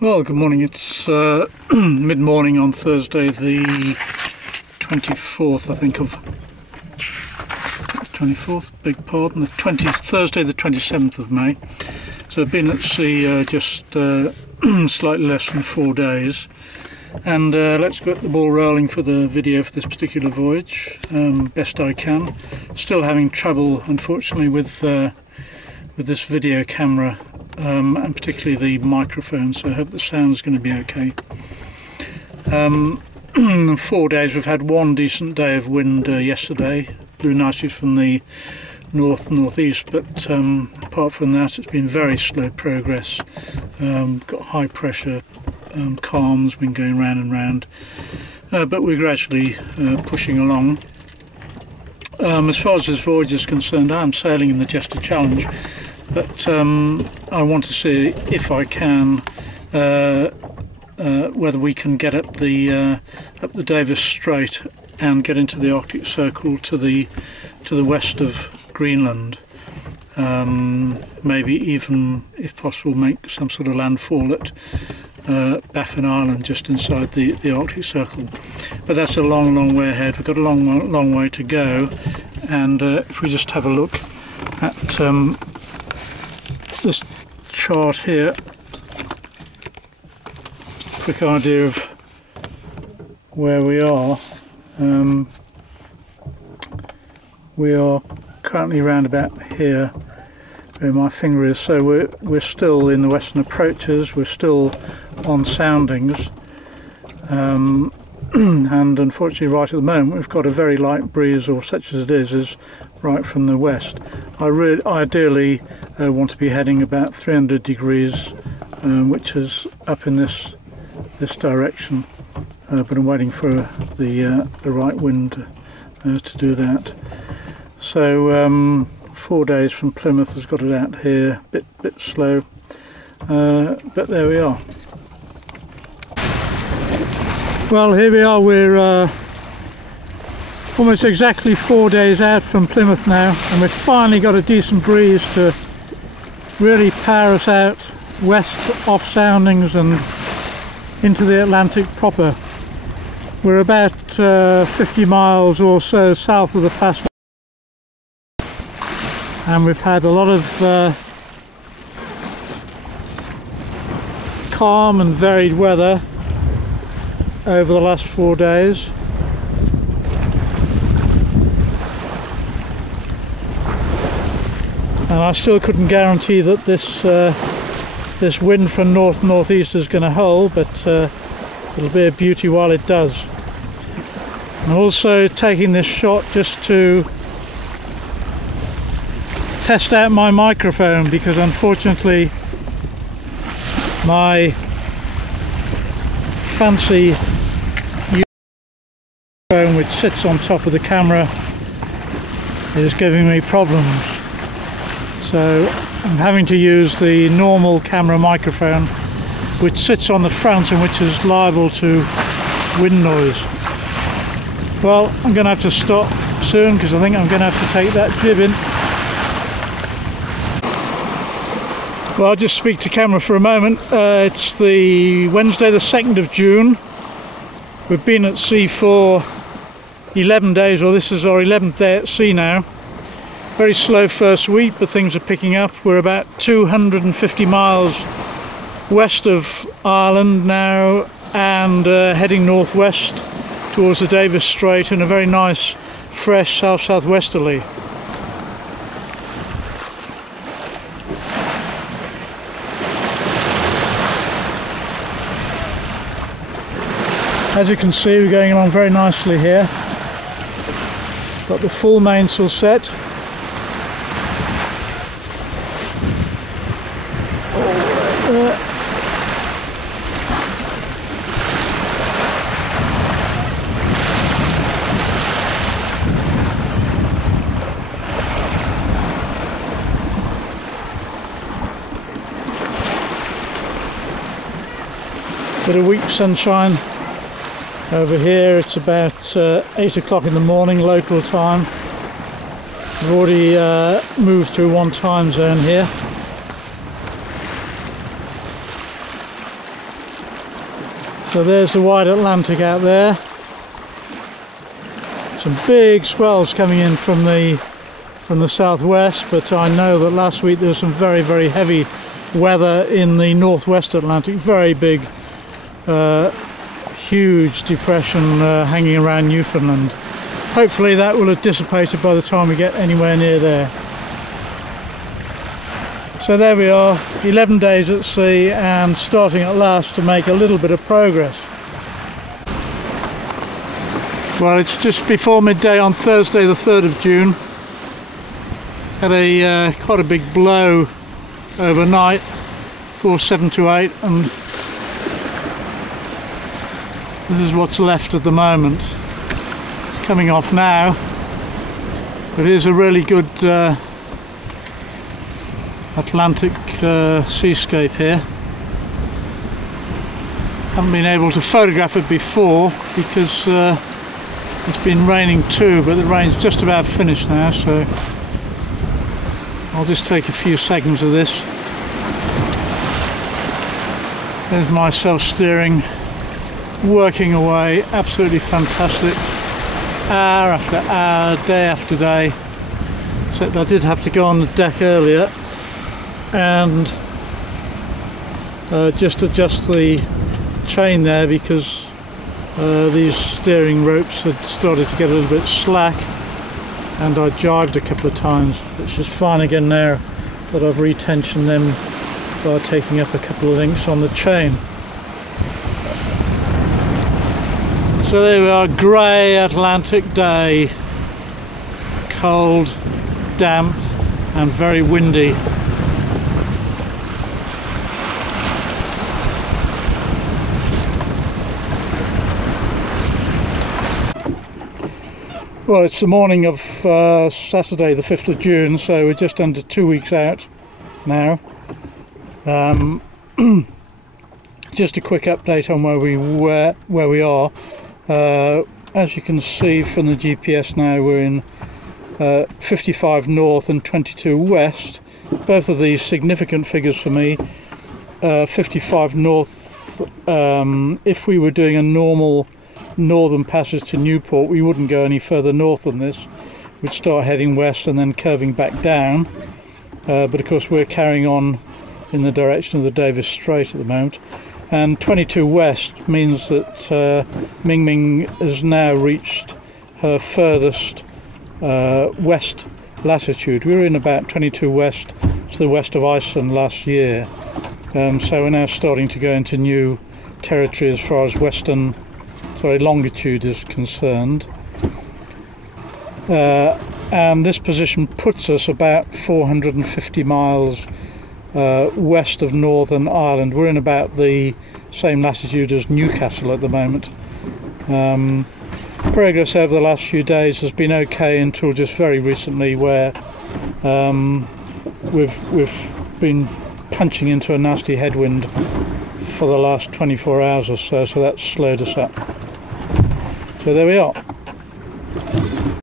Well, good morning. It's mid-morning on Thursday the 24th, I think, of 24th, beg pardon, the 20th, Thursday the 27th of May. So I've been at sea just slightly less than 4 days, and let's get the ball rolling for the video for this particular voyage, best I can. Still having trouble, unfortunately, with this video camera, and particularly the microphone, so I hope the sound's going to be okay. 4 days, we've had one decent day of wind yesterday, blew nicely from the north-northeast, but apart from that it's been very slow progress. Got high pressure calms, been going round and round, but we're gradually pushing along. As far as this voyage is concerned, I'm sailing in the Jester Challenge, but I want to see if I can whether we can get up the Davis Strait and get into the Arctic Circle to the west of Greenland. Maybe even, if possible, make some sort of landfall at Baffin Island, just inside the Arctic Circle. But that's a long way ahead. We've got a long way to go, and if we just have a look at this chart here, quick idea of where we are. We are currently round about here where my finger is, so we're still in the western approaches, we're still on soundings, and unfortunately right at the moment we've got a very light breeze, or such as it is right from the west. I really ideally want to be heading about 300 degrees, which is up in this direction, but I'm waiting for the right wind to do that. So 4 days from Plymouth has got it out here, bit slow, but there we are. Well, here we are. We're almost exactly 4 days out from Plymouth now, and we've finally got a decent breeze to really power us out west off soundings and into the Atlantic proper. We're about 50 miles or so south of the fast, and we've had a lot of calm and varied weather over the last 4 days. And I still couldn't guarantee that this wind from north-northeast is going to hold, but it'll be a beauty while it does. I'm also taking this shot just to test out my microphone, because unfortunately my fancy microphone, which sits on top of the camera, is giving me problems. So I'm having to use the normal camera microphone, which sits on the front and which is liable to wind noise. Well, I'm going to have to stop soon, because I think I'm going to have to take that jib in. Well, I'll just speak to camera for a moment. It's the Wednesday the 2nd of June. We've been at sea for 11 days, or this is our 11th day at sea now. Very slow first week, but things are picking up. We're about 250 miles west of Ireland now, and heading northwest towards the Davis Strait in a very nice, fresh south-southwesterly. As you can see, we're going along very nicely here. Got the full mainsail set. Bit of weak sunshine over here. It's about 8 o'clock in the morning local time. We've already moved through one time zone here. So there's the wide Atlantic out there. Some big swells coming in from the southwest, but I know that last week there was some very, very heavy weather in the northwest Atlantic. Very big, huge depression hanging around Newfoundland. Hopefully that will have dissipated by the time we get anywhere near there. So there we are, 11 days at sea and starting at last to make a little bit of progress. Well, it's just before midday on Thursday the 3rd of June. Had quite a big blow overnight, 4.728, and this is what's left at the moment. It's coming off now, but it is a really good Atlantic seascape here. Haven't been able to photograph it before because it's been raining too, but the rain's just about finished now, so I'll just take a few seconds of this. There's my self-steering working away, absolutely fantastic, hour after hour, day after day, except I did have to go on the deck earlier and just adjust the chain there because these steering ropes had started to get a little bit slack, and I jibed a couple of times, which is fine again now that I've retensioned them by taking up a couple of links on the chain. So there we are, grey Atlantic day, cold, damp and very windy. Well, it's the morning of Saturday the 5th of June, so we're just under 2 weeks out now. Just a quick update on where we are. As you can see from the GPS now, we're in 55 north and 22 west. Both of these significant figures for me. 55 north, if we were doing a normal northern passage to Newport, we wouldn't go any further north than this. We'd start heading west and then curving back down, but of course we're carrying on in the direction of the Davis Strait at the moment. And 22 west means that Mingming has now reached her furthest west latitude. We were in about 22 west to the west of Iceland last year, so we're now starting to go into new territory as far as longitude is concerned, and this position puts us about 450 miles west of Northern Ireland. We're in about the same latitude as Newcastle at the moment. Progress over the last few days has been okay until just very recently, where we've been punching into a nasty headwind for the last 24 hours or so, so that's slowed us up. So there we are.